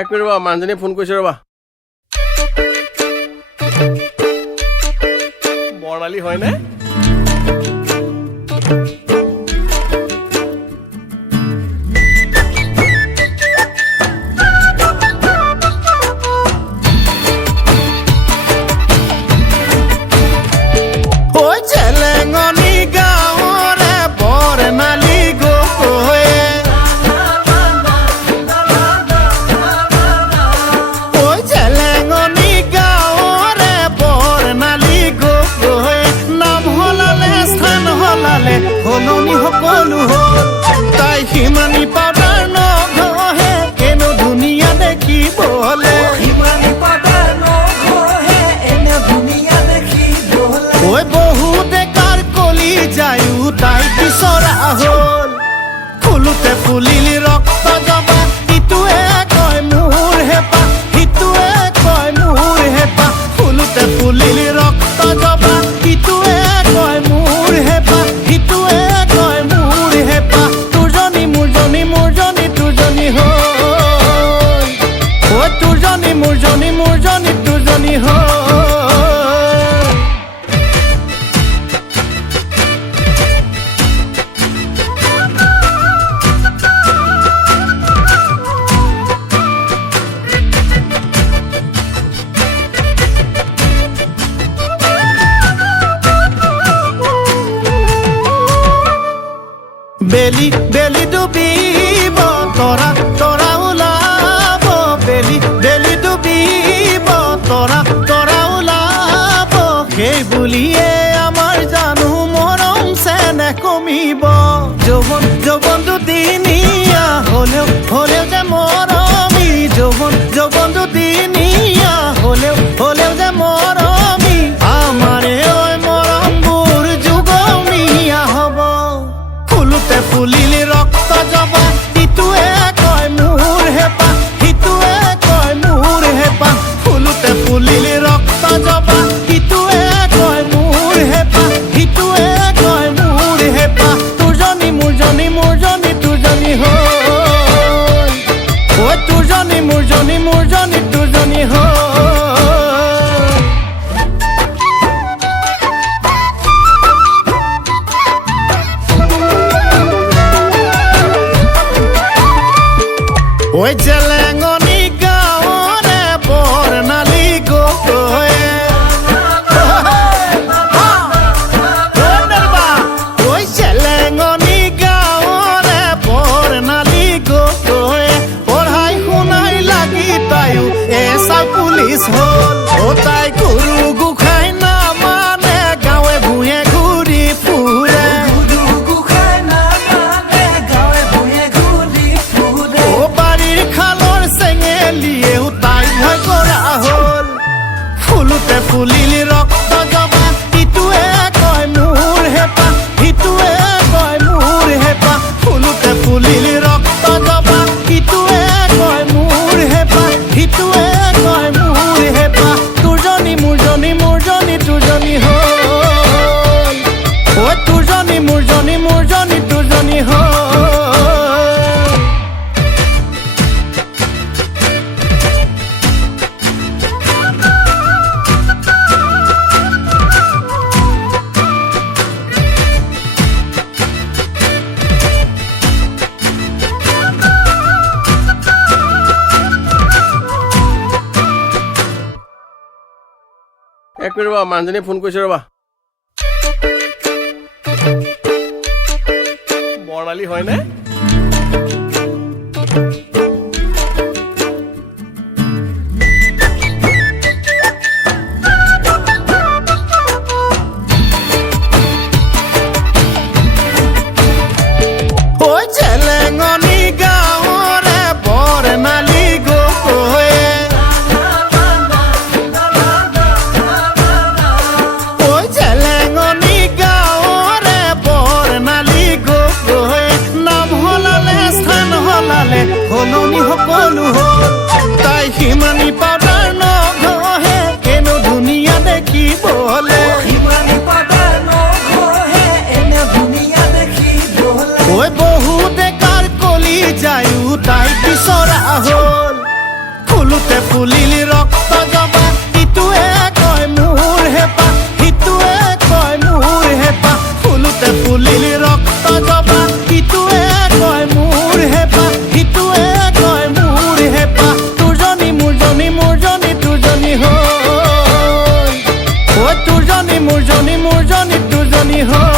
এক মিনিট ৰ'বা, মানুহজনীয়ে ফোন কৰিছে ৰ'বা। বৰ্ণালী হয়নে? সলনি সকলো হ'ল তাই সিমানি পাউডাৰ নঘহে এনে ধুনীয়া দেখিবলে ঐ বহুতে কাৰ কলি যায়ো তাই বিচৰা হ'ল ফুলোতে ফুলিলি ৰক্ত জবা ইটোৱে কয় মোৰ হেঁপাহ সিটোৱে কয় মোৰ হেঁপাহ ফুলোতে ফুলিলি ৰক্ত জবা ইটোৱে কয় মোৰ হেঁপাহ সিটোৱে কয় মোৰ হেঁপাহ তোৰজনী মোৰজনী মোৰজনী তোৰজনী হ'ল ঐ তোৰজনী মোৰজনী মোৰজনী তোৰজনী হ'ল বেলি বেলি ডুবিব তৰা তৰা ওলাব বেলি বেলি ডুবিব তৰা তৰা ওলাব সেই বুলিয়ে আমাৰ জানো মৰম চেনেহ কমিব যৌৱন যৌৱন দুদিনীয়া হ'লেও হ'লেও যে মৰমী যৌৱন যৌৱন দুদিনীয়া হ'লেও হ'লেও যে মৰমী আমাৰে ঐ মৰমবোৰ যুগমীয়া হ'ব ফুলোতে ফুলিলি ৰক্ত জবা ইটোৱে কয় মোৰ হেঁপাহ সিটোৱে কয় মোৰ হেঁপাহ ফুলোতে ফুলিলি ৰক্ত জবা ইটোৱে কয় মোৰ হেঁপাহ সিটোৱে কয় মোৰ হেঁপাহ তোৰজনী মোৰজনী মোৰজনী তোৰজনী হ'ল ঐ তোৰজনী মোৰজনী মোৰজনী তোৰজনী হ'ল ঐ জেলেঙনি গাঁৱৰে বৰ্ণালী গগৈ ঐ জেলেঙনি গাঁৱৰে বৰ্ণালী গগৈ পঢ়াই শুনাই লাগি তাইও এছাই পুলিচ হ'ল তাই গুৰু গোসাঁই নামানে গাঁৱে ভূঞে ঘূৰি ফুৰে খালৰ চেঙেলিয়েও তাই ভয় কৰা হ'ল ফুলোতে ফুলিলি ৰক্ত জবা ইটোৱে কয় মোৰ হেঁপাহ সিটোৱে কয় মোৰ হেঁপাহ ফুলোতে ফুলিলি ৰক্ত জবা ইটোৱে কয় মোৰ হেঁপাহ সিটোৱে কয় মোৰ হেঁপাহ তোৰজনী মোৰজনী মোৰজনী তোৰজনী হ'ল ঐ তোৰজনী মোৰজনী মোৰজনী তোৰজনী হ'ল এক মিনিট ৰ'বা, মানুহজনীয়ে ফোন কৰিছে ৰ'বা। বৰ্ণালী হয়নে? ঐ জেলেঙনি গাঁৱৰে বৰ্ণালী গগৈ ঐ জেলেঙনি গাঁৱৰে বৰ্ণালী গগৈ নাম ফুলিলি ৰক্ত জবা ইটোৱে কয় মোৰ হেঁপাহ সিটোৱে কয় মোৰ হেঁপাহ ফুলোতে ফুলিলি ৰক্ত জবা ইটোৱে কয় মোৰ হেঁপাহ সিটোৱে কয় মোৰ হেঁপাহ তোৰজনী মোৰজনী মোৰজনী তোৰজনী হৈ ঐ তোৰজনী মোৰজনী মোৰজনী তোৰজনী হৈ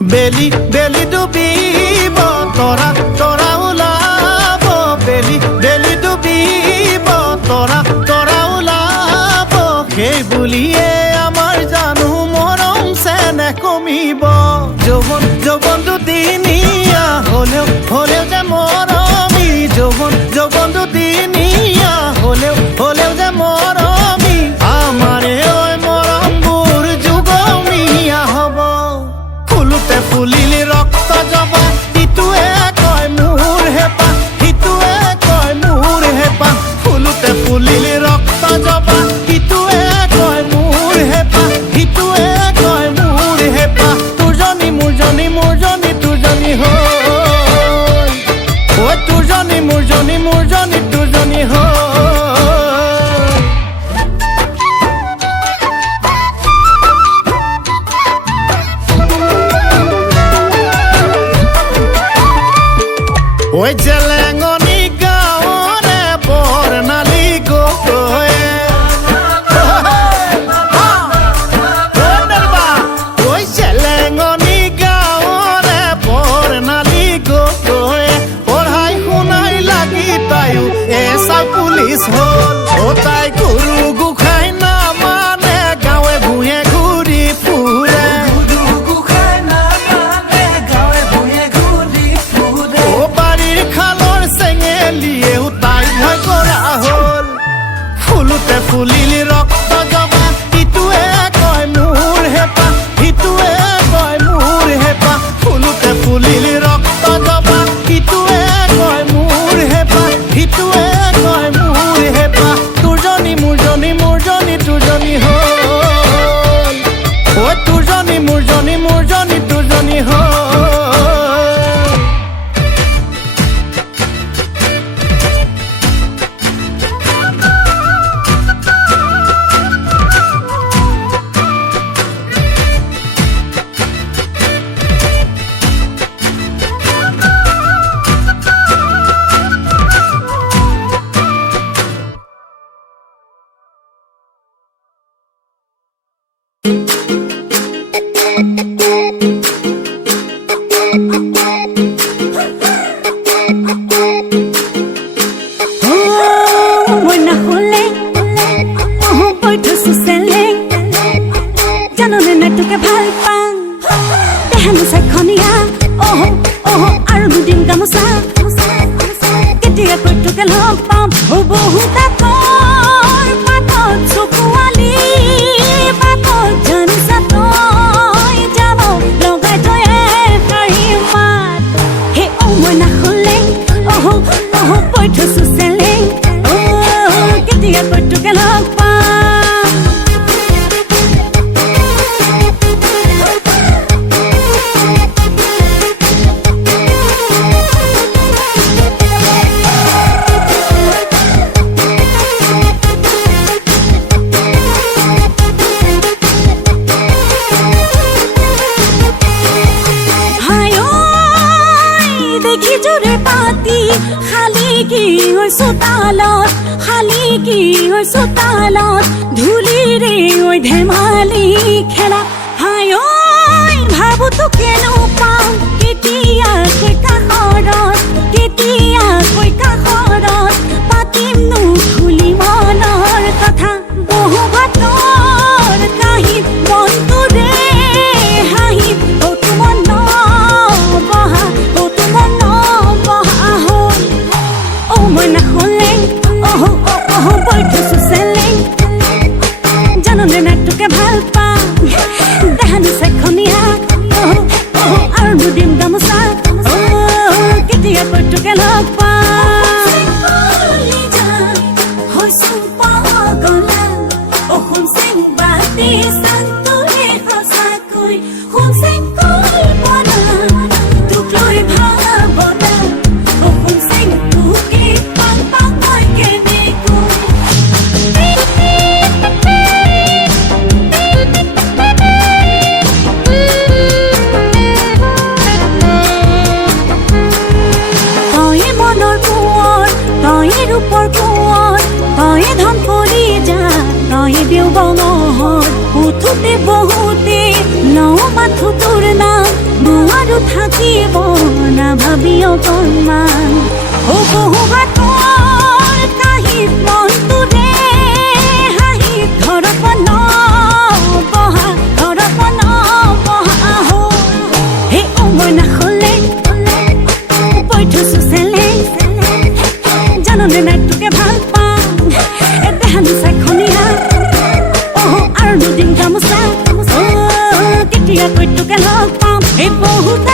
বেলি বেলি ডুবিব তৰা তৰা ওলাব বেলি বেলি ডুবিব তৰা তৰা ওলাব সেই বুলিয়ে আমাৰ জানো মৰম চেনেহ কমিব যৌৱন যৌৱন দুদিনীয়া হ'লেও হ'লেও যে মৰমী যৌৱন যৌৱন দুদিনীয়া হ'লেও হ'লেও যে মৰমী আমাৰে ঐ মৰমবোৰ যুগমীয়া হ'ব ফুলোতে ফুলিলি ৰক্ত জবা ইটোৱে কয় মোৰ হেঁপাহ সিটোৱে কয় মোৰ হেঁপাহ ফুলোতে ফুলিলি ৰক্ত জবা ইটোৱে কয় মোৰ হেঁপাহ সিটোৱে কয় মোৰ হেঁপাহ তোৰজনী মোৰজনী মোৰজনী তোৰজনী হৈ ঐ তোৰজনী মোৰজনী মোৰজনী তোৰজনী হৈ ঐ জেলেঙনি গাঁৱৰে বৰ্ণালী গগৈয়ে ঐ জেলেঙনি গাঁৱৰে বৰ্ণালী গগৈয়ে পঢ়াই শুনাই লাগি তাইও এছাই পুলিচ হ'ল তাই গুৰু গোসাঁই নামানে গাঁৱে ভূঞে ঘূৰি ফুৰে চেঙেলিয়েও তাই ভয় কৰা হ'ল ফুলোতে ফুলিলি ৰক্ত জবা ইটোৱে কয় মোৰ হেঁপাহ সিটোৱে কয় মোৰ হেঁপাহ ফুলোতে ফুলিলি ৰক্ত জবা ইটোৱে কয় মোৰ হেঁপাহ সিটোৱে কয় মোৰ হেঁপাহ তোৰজনী মোৰজনী মোৰজনী তোৰজনী হ'ল ঐ তোৰজনী মোৰজনী মোৰজনী তোৰজনী হ'ল চোতালত ধূলিৰে ঐ ধেমালি খেলা হাই ঐ ভাবো তোকেনো পাওঁ কেতিয়াকৈ কাষৰত পাতিমনো খুলি মনৰ কথা বহু ভাতৰ কাহিত মনটোৰে হাঁহিত তোমাৰ নবহা হ'ল মই নাখলে বৈ থৈছো চেলেং জাননে নাই তোকে ভাল পাওঁ দেহানো চেখনীয়া আৰু বহুতে লওঁ মাথো তোৰ নাম নোৱাৰো থাকিব নাভাবি অকণমান বহু বাটৰ কাহিত মনটোৰে হাঁহিত ঘৰত নবহা সেই মই নাখলে কৈ থৈছো চেলে জাননে নাই তোকে ভাল পাম দেহান চাখনীয়া আৰু দুদিন গামোচা কেতিয়াকৈ তোকে লগ পাম এই বহুত